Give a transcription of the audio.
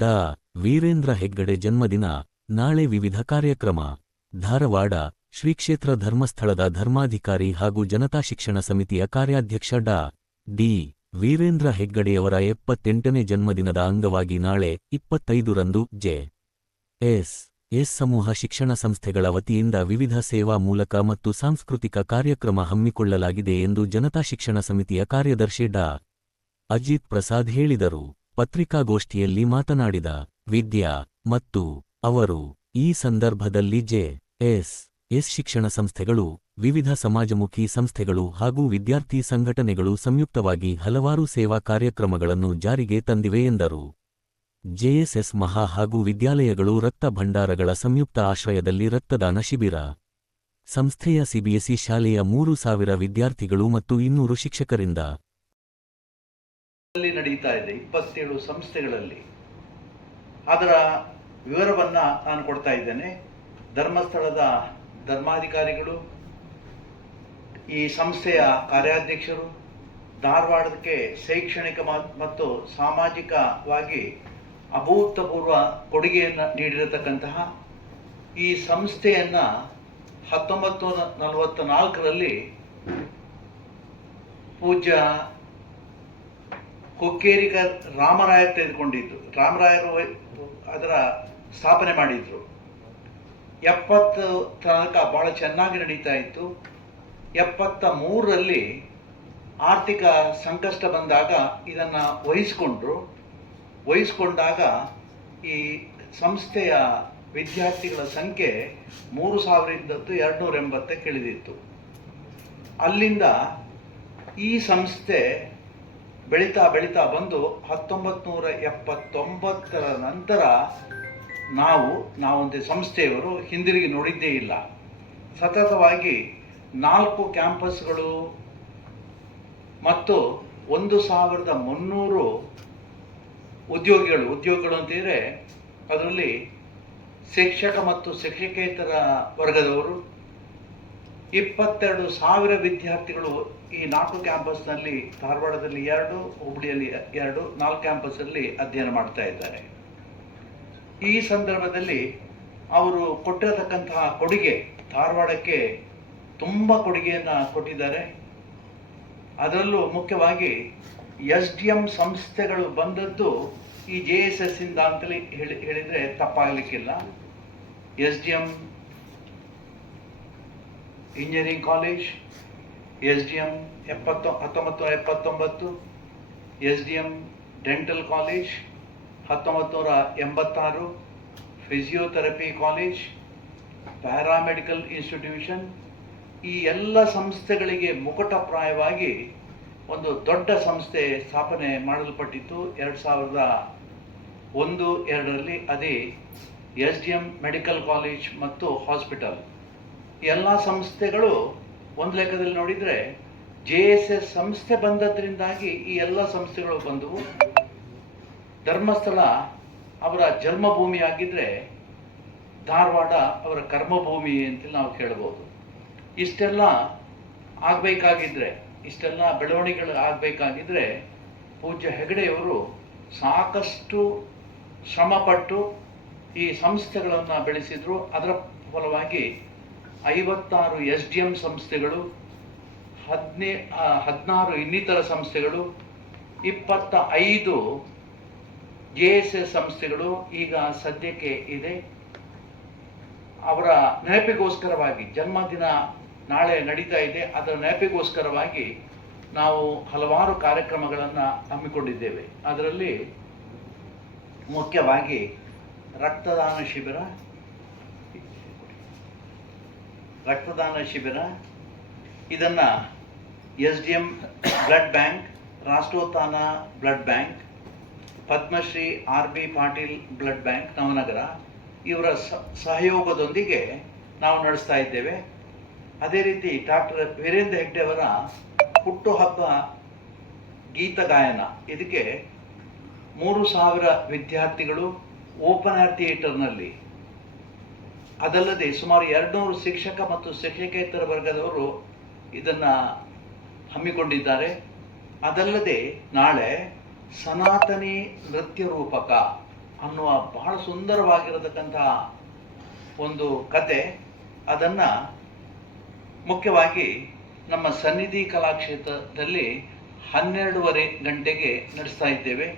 ಡಾ ವೀರೇಂದ್ರ ಹೆಗ್ಗಡೆ ಜನ್ಮದಿನ ನಾಳೆ ವಿವಿಧ ಕಾರ್ಯಕ್ರಮ. ಧಾರವಾಡ ಶ್ರೀ ಕ್ಷೇತ್ರ ಧರ್ಮಸ್ಥಳದ ಧರ್ಮಾಧಿಕಾರಿ ಹಾಗೂ ಜನತಾ ಶಿಕ್ಷಣ ಸಮಿತಿಯ ಕಾರ್ಯಾಧ್ಯಕ್ಷ ಡಾ ಡಿ ವೀರೇಂದ್ರ ಹೆಗ್ಗಡೆಯವರ 78ನೇ ಜನ್ಮದಿನದ ಅಂಗವಾಗಿ ನಾಳೆ 25ರಂದು ಜೆ.ಎಸ್. ಸಮೂಹ ಶಿಕ್ಷಣ ಸಂಸ್ಥೆಗಳ ವತಿಯಿಂದ ವಿವಿಧ ಸೇವಾ ಮೂಲಕ ಮತ್ತು ಸಾಂಸ್ಕೃತಿಕ ಕಾರ್ಯಕ್ರಮ ಹಮ್ಮಿಕೊಳ್ಳಲಾಗಿದೆ ಎಂದು ಜನತಾ ಶಿಕ್ಷಣ ಸಮಿತಿಯ ಕಾರ್ಯದರ್ಶಿ ಡಾ ಅಜಿತ್ ಪ್ರಸಾದ್ ಹೇಳಿದರು. ಪತ್ರಿಕಾಗೋಷ್ಠಿಯಲ್ಲಿ ಮಾತನಾಡಿದ ವಿದ್ಯಾ ಮತ್ತು ಅವರು ಈ ಸಂದರ್ಭದಲ್ಲಿ ಜೆ.ಎಸ್. ಶಿಕ್ಷಣ ಸಂಸ್ಥೆಗಳು, ವಿವಿಧ ಸಮಾಜಮುಖಿ ಸಂಸ್ಥೆಗಳು ಹಾಗೂ ವಿದ್ಯಾರ್ಥಿ ಸಂಘಟನೆಗಳು ಸಂಯುಕ್ತವಾಗಿ ಹಲವಾರು ಸೇವಾ ಕಾರ್ಯಕ್ರಮಗಳನ್ನು ಜಾರಿಗೆ ತಂದಿವೆ ಎಂದರು. ಜೆಎಸ್ಎಸ್ ಮಹಾ ಹಾಗೂ ವಿದ್ಯಾಲಯಗಳು ರಕ್ತ ಭಂಡಾರಗಳ ಸಂಯುಕ್ತ ಆಶ್ರಯದಲ್ಲಿ ರಕ್ತದಾನ ಶಿಬಿರ. ಸಂಸ್ಥೆಯ ಸಿಬಿಎಸ್ಇ ಶಾಲೆಯ 3000 ವಿದ್ಯಾರ್ಥಿಗಳು ಮತ್ತು 200 ಶಿಕ್ಷಕರಿಂದ ನಡೆಯುತ್ತಾ ಇದೆ 27 ಸಂಸ್ಥೆಗಳಲ್ಲಿ. ಅದರ ವಿವರವನ್ನ ನಾನು ಕೊಡ್ತಾ ಇದ್ದೇನೆ. ಧರ್ಮಸ್ಥಳದ ಧರ್ಮಾಧಿಕಾರಿಗಳು, ಈ ಸಂಸ್ಥೆಯ ಕಾರ್ಯಾಧ್ಯಕ್ಷರು, ಧಾರವಾಡಕ್ಕೆ ಶೈಕ್ಷಣಿಕ ಮತ್ತು ಸಾಮಾಜಿಕವಾಗಿ ಅಭೂತಪೂರ್ವ ಕೊಡುಗೆಯನ್ನು ನೀಡಿರತಕ್ಕಂತಹ ಈ ಸಂಸ್ಥೆಯನ್ನ 1944ರಲ್ಲಿ ಪೂಜ್ಯ ಕೊಕ್ಕೇರಿಕರ್ ರಾಮರಾಯರು ತೆಗೆದುಕೊಂಡಿದ್ದು. ರಾಮರಾಯರು ಅದರ ಸ್ಥಾಪನೆ ಮಾಡಿದ್ರು. 70 ತನಕ ಬಹಳ ಚೆನ್ನಾಗಿ ನಡೀತಾ ಇತ್ತು. 73ರಲ್ಲಿ ಆರ್ಥಿಕ ಸಂಕಷ್ಟ ಬಂದಾಗ ಇದನ್ನ ವಹಿಸಿಕೊಂಡಾಗ ಈ ಸಂಸ್ಥೆಯ ವಿದ್ಯಾರ್ಥಿಗಳ ಸಂಖ್ಯೆ 3280ಕ್ಕೆ ಇಳಿದಿತ್ತು. ಅಲ್ಲಿಂದ ಈ ಸಂಸ್ಥೆ ಬೆಳೀತಾ ಬಂದು 1979ರ ನಂತರ ನಾವೊಂದು ಸಂಸ್ಥೆಯವರು ಹಿಂದಿರುಗಿ ನೋಡಿದ್ದೇ ಇಲ್ಲ. ಸತತವಾಗಿ 4 ಕ್ಯಾಂಪಸ್ಗಳು ಮತ್ತು 1300 ಉದ್ಯೋಗಿಗಳು ಅಂತಿದ್ರೆ ಅದರಲ್ಲಿ ಶಿಕ್ಷಕ ಮತ್ತು ಶಿಕ್ಷಕೇತರ ವರ್ಗದವರು, 22,000 ವಿದ್ಯಾರ್ಥಿಗಳು ಈ 4 ಕ್ಯಾಂಪಸ್ನಲ್ಲಿ, ಧಾರವಾಡದಲ್ಲಿ 2, ಹುಬ್ಬಳ್ಳಿಯಲ್ಲಿ 2, 4 ಕ್ಯಾಂಪಸ್ಸಲ್ಲಿ ಅಧ್ಯಯನ ಮಾಡ್ತಾ ಇದ್ದಾರೆ. ಈ ಸಂದರ್ಭದಲ್ಲಿ ಅವರು ಕೊಟ್ಟಿರತಕ್ಕಂತಹ ಕೊಡುಗೆ, ಧಾರವಾಡಕ್ಕೆ ತುಂಬ ಕೊಡುಗೆಯನ್ನು ಕೊಟ್ಟಿದ್ದಾರೆ. ಅದರಲ್ಲೂ ಮುಖ್ಯವಾಗಿ SDM ಸಂಸ್ಥೆಗಳು ಬಂದದ್ದು ಈ JSS ಇಂದ ಅಂತಲೇ ಹೇಳಿದರೆ ತಪ್ಪಾಗಲಿಕ್ಕಿಲ್ಲ. SDM engineering college, SDM 1979, SDM dental college 1986, physiotherapy college, paramedical institution, ಈ ಎಲ್ಲ ಸಂಸ್ಥೆಗಳಿಗೆ ಮುಕುಟಪ್ರಾಯವಾಗಿ ಒಂದು ದೊಡ್ಡ ಸಂಸ್ಥೆ ಸ್ಥಾಪನೆ ಮಾಡಲ್ಪಟ್ಟಿತ್ತು 2001-2ರಲ್ಲಿ. ಅದೇ SDM ಮೆಡಿಕಲ್ ಕಾಲೇಜ್ ಮತ್ತು ಹಾಸ್ಪಿಟಲ್. ಎಲ್ಲ ಸಂಸ್ಥೆಗಳು ಒಂದು ಲೆಕ್ಕದಲ್ಲಿ ನೋಡಿದರೆ JSS ಸಂಸ್ಥೆ ಬಂದದ್ರಿಂದಾಗಿ ಈ ಎಲ್ಲ ಸಂಸ್ಥೆಗಳು ಬಂದವು. ಧರ್ಮಸ್ಥಳ ಅವರ ಜನ್ಮಭೂಮಿಯಾಗಿದ್ದರೆ ಧಾರವಾಡ ಅವರ ಕರ್ಮಭೂಮಿ ಅಂತ ನಾವು ಕೇಳಬಹುದು. ಇಷ್ಟೆಲ್ಲ ಬೆಳವಣಿಗೆಗಳು ಆಗಬೇಕಾಗಿದ್ರೆ ಪೂಜ್ಯ ಹೆಗಡೆಯವರು ಸಾಕಷ್ಟು ಶ್ರಮಪಟ್ಟು ಈ ಸಂಸ್ಥೆಗಳನ್ನು ಬೆಳೆಸಿದ್ರು. ಅದರ ಫಲವಾಗಿ 56 SDM ಸಂಸ್ಥೆಗಳು, 16 ಇನ್ನಿತರ ಸಂಸ್ಥೆಗಳು, 25 JSS ಸಂಸ್ಥೆಗಳು ಈಗ ಸದ್ಯಕ್ಕೆ ಇದೆ. ಅವರ ನೆನಪಿಗೋಸ್ಕರವಾಗಿ ಜನ್ಮದಿನ ನಾಳೆ ನಡೀತಾ ಇದೆ. ಅದರ ನೆನಪಿಗೋಸ್ಕರವಾಗಿ ನಾವು ಹಲವಾರು ಕಾರ್ಯಕ್ರಮಗಳನ್ನು ಹಮ್ಮಿಕೊಂಡಿದ್ದೇವೆ. ಅದರಲ್ಲಿ ಮುಖ್ಯವಾಗಿ ರಕ್ತದಾನ ಶಿಬಿರ ಇದನ್ನ SDM blood bank, Rashtrotthana blood bank, Padmashri RB Patil blood bank Navanagar ಇವರ ಸಹಯೋಗದೊಂದಿಗೆ ನಾವು ನಡೆಸ್ತಾ ಇದ್ದೇವೆ. ಅದೇ ರೀತಿ ಡಾಕ್ಟರ್ ವೀರೇಂದ್ರ ಹೆಗ್ಗಡೆ ಅವರ ಹುಟ್ಟುಹಬ್ಬ ಗೀತ ಗಾಯನ, ಇದಕ್ಕೆ 3000 ವಿದ್ಯಾರ್ಥಿಗಳು ಓಪನ್ ಏರ್ ಥಿಯೇಟರ್ನಲ್ಲಿ, ಅದಲ್ಲದೆ ಸುಮಾರು 200 ಶಿಕ್ಷಕ ಮತ್ತು ಶಿಕ್ಷಕೇತರ ವರ್ಗದವರು ಇದನ್ನು ಹಮ್ಮಿಕೊಂಡಿದ್ದಾರೆ. ಅದಲ್ಲದೆ ನಾಳೆ ಸನಾತನಿ ನೃತ್ಯ ರೂಪಕ ಅನ್ನುವ ಬಹಳ ಸುಂದರವಾಗಿರತಕ್ಕಂಥ ಒಂದು ಕತೆ. ಅದನ್ನು ಮುಖ್ಯವಾಗಿ ನಮ್ಮ ಸನ್ನಿಧಿ ಕಲಾಕ್ಷೇತ್ರದಲ್ಲಿ 12:30 ಗಂಟೆಗೆ ನಡೆಸ್ತಾ ಇದ್ದೇವೆ.